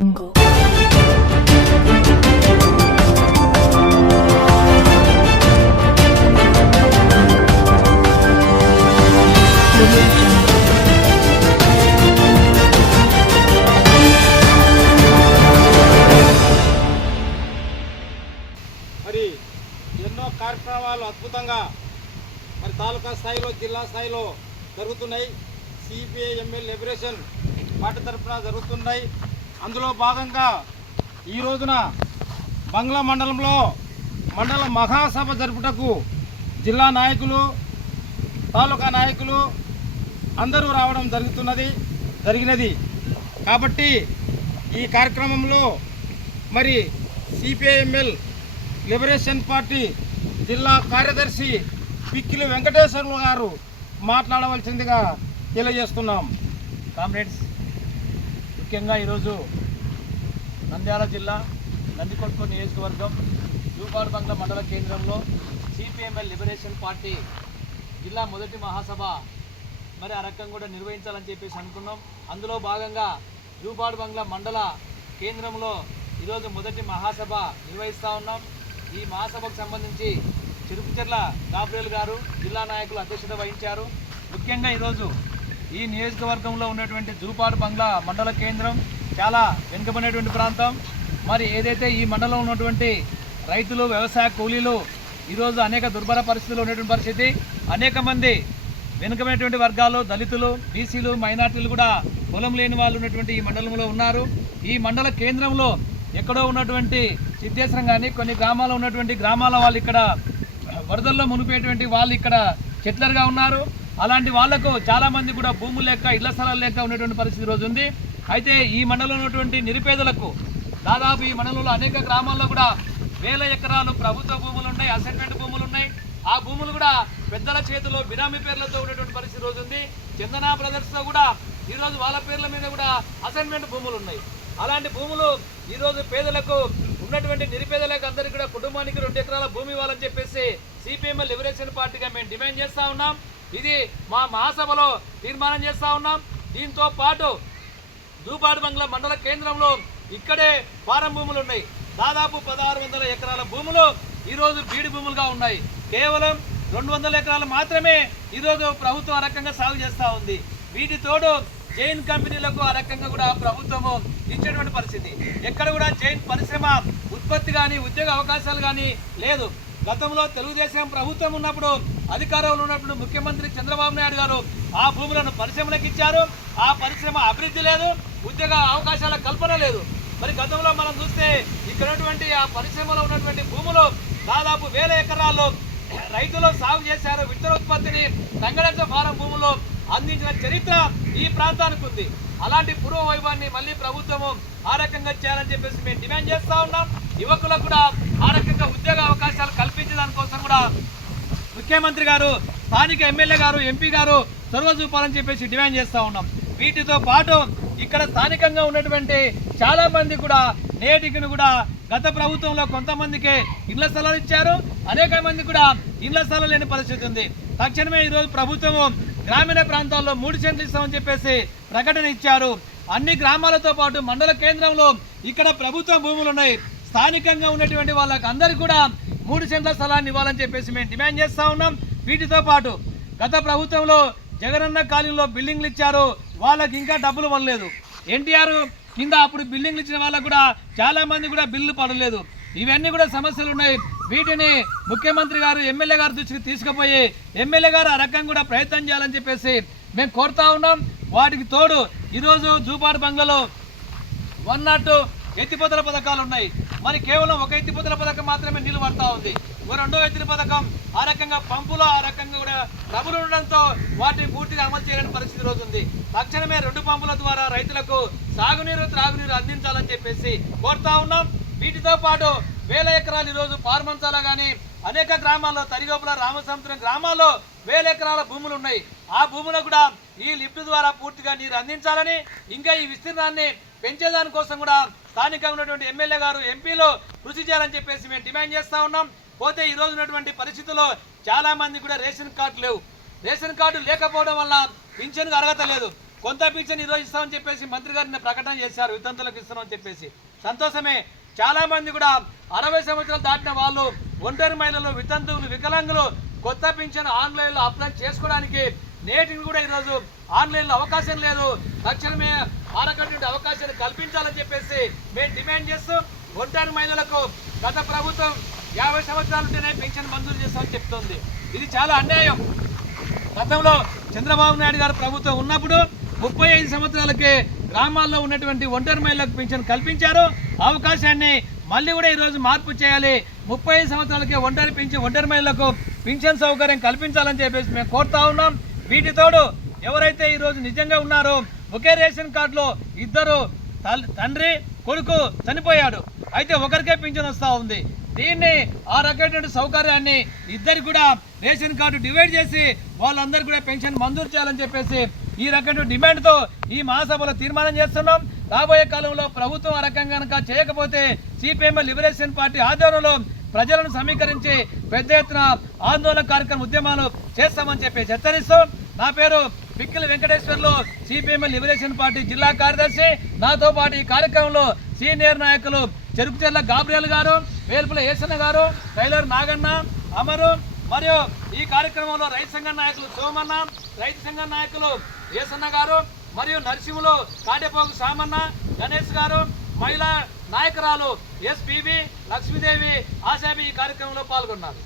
మరి ఎన్నో కార్యక్రమాలు అద్భుతంగా మరి తాలూకా స్థాయిలో జిల్లా స్థాయిలో జరుగుతున్నాయి. సిపిఐ ఎంఎల్ లిబరేషన్ పార్టీ తరఫున జరుగుతున్నాయి. అందులో భాగంగా ఈ రోజున బంగ్లా మండలంలో మండల మహాసభ జరుపుటకు జిల్లా నాయకులు తాలూకా నాయకులు అందరూ రావడం జరిగినది. కాబట్టి ఈ కార్యక్రమంలో మరి సిపిఐఎంఎల్ లిబరేషన్ పార్టీ జిల్లా కార్యదర్శి పిక్కిలి వెంకటేశ్వర్లు గారు మాట్లాడవలసిందిగా తెలియజేస్తున్నాం. కామ్రేడ్స్, ముఖ్యంగా ఈరోజు నంద్యాల జిల్లా నందికొట్కూరు నియోజకవర్గం జూపాడు బంగ్లా మండల కేంద్రంలో సిపిఎంఎల్ లిబరేషన్ పార్టీ జిల్లా మొదటి మహాసభ మరి ఆ రకంగా కూడా నిర్వహించాలని చెప్పేసి అనుకున్నాం. అందులో భాగంగా జూపాడు బంగ్లా మండల కేంద్రంలో ఈరోజు మొదటి మహాసభ నిర్వహిస్తూ ఉన్నాం. ఈ మహాసభకు సంబంధించి చిరుకుచెర్ల గాబ్రియల్ గారు జిల్లా నాయకులు అధ్యక్షత వహించారు. ముఖ్యంగా ఈరోజు ఈ నియోజకవర్గంలో ఉన్నటువంటి జూపాడు బంగ్లా మండల కేంద్రం చాలా వెనుకబడినటువంటి ప్రాంతం. మరి ఏదైతే ఈ మండలంలో ఉన్నటువంటి రైతులు, వ్యవసాయ కూలీలు ఈరోజు అనేక దుర్భర పరిస్థితుల్లో ఉన్నటువంటి పరిస్థితి, అనేక మంది వెనుకబడినటువంటి వర్గాలు, దళితులు, బీసీలు, మైనార్టీలు కూడా పొలం లేని వాళ్ళు ఉన్నటువంటి ఈ మండలంలో ఉన్నారు. ఈ మండల కేంద్రంలో ఎక్కడో ఉన్నటువంటి సిద్ధేశ్వరం కానీ కొన్ని గ్రామాల్లో ఉన్నటువంటి గ్రామాల వాళ్ళు ఇక్కడ వరదల్లో మునిపోయేటువంటి వాళ్ళు ఇక్కడ చెట్లర్గా ఉన్నారు. అలాంటి వాళ్లకు చాలామంది కూడా భూములు లేక, ఇళ్ల స్థలాలు లేక ఉన్నటువంటి పరిస్థితి రోజు ఉంది. అయితే ఈ మండలంలో ఉన్నటువంటి నిరుపేదలకు దాదాపు ఈ మండలంలో అనేక గ్రామాల్లో కూడా వేల ఎకరాలు ప్రభుత్వ భూములు ఉన్నాయి, అసైన్మెంట్ భూములు ఉన్నాయి. ఆ భూములు కూడా పెద్దల చేతిలో బినామీ పేర్లతో ఉన్నటువంటి పరిస్థితి రోజు ఉంది. చందనా బ్రదర్స్తో కూడా ఈరోజు వాళ్ళ పేర్ల మీద కూడా అసైన్మెంట్ భూములు ఉన్నాయి. అలాంటి భూములు ఈరోజు పేదలకు ఉన్నటువంటి నిరుపేదలకు అందరికీ కూడా కుటుంబానికి 2 ఎకరాల భూమి ఇవ్వాలని చెప్పేసి సిపిఎంఎల్ లిబరేషన్ పార్టీగా మేము డిమాండ్ చేస్తూ ఉన్నాం. ఇది మా మహాసభలో తీర్మానం చేస్తూ ఉన్నాం. దీంతో పాటు జూపాడు బంగ్లా మండల కేంద్రంలో ఇక్కడే ఫారం భూములు ఉన్నాయి. దాదాపు 1600 ఎకరాల భూములు ఈరోజు బీడి భూములుగా ఉన్నాయి. కేవలం 200 ఎకరాలు మాత్రమే ఈరోజు ప్రభుత్వం ఆ రకంగా సాగు చేస్తూ ఉంది. వీటి తోడు జైన్ కంపెనీలకు ఆ రకంగా కూడా ప్రభుత్వము ఇచ్చేటువంటి పరిస్థితి. ఎక్కడ కూడా జైన్ పరిశ్రమ ఉత్పత్తి కానీ, ఉద్యోగ అవకాశాలు కానీ లేదు. గతంలో తెలుగుదేశం ప్రభుత్వం ఉన్నప్పుడు, అధికారంలో ఉన్నప్పుడు ముఖ్యమంత్రి చంద్రబాబు నాయుడు గారు ఆ భూములను పరిశ్రమలకు ఇచ్చారు. ఆ పరిశ్రమ అభివృద్ధి లేదు, ఉద్యోగ అవకాశాల కల్పన లేదు. మరి గతంలో మనం చూస్తే ఇక్కడ ఉన్నటువంటి ఆ పరిశ్రమలో ఉన్నటువంటి భూములు దాదాపు 1000 ఎకరాల్లో రైతులు సాగు చేశారు. విత్తనోత్పత్తిని తంగడంచ ఫారం భూముల్లో అందించిన చరిత్ర ఈ ప్రాంతానికి ఉంది. అలాంటి పూర్వ వైభవాన్ని మళ్ళీ ప్రభుత్వము ఆ రకంగా చేయాలని చెప్పేసి మేము డిమాండ్ చేస్తూ ఉన్నాం. యువకులకు కూడా ఆ రకంగా ఉద్యోగ అవకాశాలు కల్పించడానికి కోసం కూడా ముఖ్యమంత్రి గారు, స్థానిక ఎమ్మెల్యే గారు, ఎంపీ గారు చొరవ చూపాలని చెప్పేసి డిమాండ్ చేస్తూ ఉన్నాం. వీటితో పాటు ఇక్కడ స్థానికంగా ఉన్నటువంటి చాలా మంది కూడా నేటికి కూడా గత ప్రభుత్వంలో కొంతమందికి ఇళ్ల స్థలాలు ఇచ్చారు, అనేక మంది కూడా ఇళ్ల స్థలాలు లేని పరిస్థితి ఉంది. తక్షణమే ఈరోజు ప్రభుత్వము గ్రామీణ ప్రాంతాల్లో 3 సెంట్లు ఇస్తామని చెప్పేసి ప్రకటన ఇచ్చారు. అన్ని గ్రామాలతో పాటు మండల కేంద్రంలో ఇక్కడ ప్రభుత్వ భూములు ఉన్నాయి. స్థానికంగా ఉన్నటువంటి వాళ్ళకి అందరికీ కూడా 3 సెంట్ల స్థలాన్ని ఇవ్వాలని చెప్పేసి మేము డిమాండ్ చేస్తూ ఉన్నాం. వీటితో పాటు గత ప్రభుత్వంలో జగనన్న కాలనీలో బిల్డింగ్లు ఇచ్చారు, వాళ్ళకి ఇంకా డబ్బులు పడలేదు. ఎన్టీఆర్ కింద అప్పుడు బిల్డింగ్లు ఇచ్చిన వాళ్ళకు కూడా చాలా మంది కూడా బిల్లు పడలేదు. ఇవన్నీ కూడా సమస్యలు ఉన్నాయి. వీటిని ముఖ్యమంత్రి గారు, ఎమ్మెల్యే గారు దృష్టికి తీసుకుపోయి ఎమ్మెల్యే గారు ఆ రకంగా కూడా ప్రయత్నం చేయాలని చెప్పేసి మేము కోరుతా ఉన్నాం. వాటికి తోడు ఈరోజు జూపాడు బంగ్లాలో 102 ఎత్తిపోతల పథకాలు ఉన్నాయి. మరి కేవలం ఒక ఎత్తిపోతల పథకం మాత్రమే నీళ్లు పడతా ఉంది. రెండో ఎత్తిన పథకం ఆ రకంగా పంపులో ఆ రకంగా కూడా ట్రబుల్ ఉండడంతో వాటిని పూర్తిగా అమలు చేయలేని పరిస్థితి రోజు ఉంది. తక్షణమే 2 పంపుల ద్వారా రైతులకు సాగునీరు, త్రాగునీరు అందించాలని చెప్పేసి కోరుతా ఉన్నాం. వీటితో పాటు 1000 ఎకరాలు ఈరోజు పార్మంచాల కానీ అనేక గ్రామాల్లో, తరిగోపుల, రామసముద్రం గ్రామాల్లో 1000 ఎకరాల భూములు ఉన్నాయి. ఆ భూములకు కూడా ఈ లిఫ్ట్ ద్వారా పూర్తిగా నీరు అందించాలని, ఇంకా ఈ విస్తీర్ణాన్ని పెంచేదాని కోసం కూడా స్థానికంగా ఉన్నటువంటి ఎమ్మెల్యే గారు, ఎంపీలు కృషి చేయాలని చెప్పేసి మేము డిమాండ్ చేస్తూ ఉన్నాం. పోతే ఈ రోజు ఉన్నటువంటి పరిస్థితుల్లో చాలా మంది కూడా రేషన్ కార్డు లేవు. రేషన్ కార్డు లేకపోవడం వల్ల పింఛన్కు అర్హత లేదు. కొంత పింఛన్ ఈరోజు ఇస్తామని చెప్పేసి మంత్రి గారు నిన్న ప్రకటన చేశారు, వితంతులకు ఇస్తున్నామని చెప్పేసి. సంతోషమే. చాలా మంది కూడా 60 సంవత్సరాలు దాటిన వాళ్ళు, ఒంటరి మహిళలు, వితంతువులు, వికలాంగులు కొత్త పింఛన్ ఆన్లైన్లో అప్లై చేసుకోవడానికి నేటికి కూడా ఈరోజు ఆన్లైన్లో అవకాశం లేదు. తక్షణమే ఆరకట్టు అవకాశాన్ని కల్పించాలని చెప్పేసి మేము డిమాండ్ చేస్తూ, ఒంటరి మహిళలకు గత ప్రభుత్వం 50 సంవత్సరాల ఉంటేనే పెన్షన్ మంజూరు చేస్తామని చెప్తోంది. ఇది చాలా అన్యాయం. గతంలో చంద్రబాబు నాయుడు గారు ప్రభుత్వం ఉన్నప్పుడు 35 సంవత్సరాలకే గ్రామాల్లో ఉన్నటువంటి ఒంటరి మహిళలకు పింఛన్ కల్పించారు. అవకాశాన్ని మళ్ళీ కూడా ఈరోజు మార్పు చేయాలి. 35 సంవత్సరాలకే ఒంటరి మహిళలకు పింఛన్ సౌకర్యం కల్పించాలని చెప్పేసి మేము కోరుతా ఉన్నాం. వీటితోడు ఎవరైతే ఈరోజు నిజంగా ఉన్నారో, ఒకే రేషన్ కార్డులో ఇద్దరు తండ్రి కొడుకు చనిపోయాడు, అయితే ఒకరికే పింఛన్ వస్తూ ఉంది. దీన్ని ఆ రకమైనటువంటి సౌకర్యాన్ని ఇద్దరికి కూడా రేషన్ కార్డు డివైడ్ చేసి వాళ్ళందరూ కూడా పెన్షన్ మంజూరు చేయాలని చెప్పేసి ఈ రకమైన డిమాండ్తో ఈ మహాసభలో తీర్మానం చేస్తున్నాం. రాబోయే కాలంలో ప్రభుత్వం ఆ రకంగా కనుక చేయకపోతే సిపిఎం లిబరేషన్ పార్టీ ఆధ్వర్యంలో ప్రజలను సమీకరించి పెద్ద ఎత్తున ఆందోళన కార్యక్రమ ఉద్యమాలు చేస్తామని చెప్పి హెచ్చరిస్తూ, నా పేరు Pikkili Venkateswarlu, CPM liberation party జిల్లా కార్యదర్శి. నాతో పాటు ఈ కార్యక్రమంలో సీనియర్ నాయకులు చెరుకుచెర్ల గాబ్రియల్ గారు, వేల్పుల ఏసన్న గారు, టైలర్ నాగన్న, అమరు, మరియు ఈ కార్యక్రమంలో రైతు సంఘ నాయకులు సోమన్న, రైతు సంఘ నాయకులు ఏసన్న గారు, మరియు నరసింహులు కాటేపోగు సామన్న, గణేష్ గారు, మహిళా నాయకురాలు ఎస్పీబీ లక్ష్మీదేవి, ఆశాబి ఈ కార్యక్రమంలో పాల్గొన్నారు.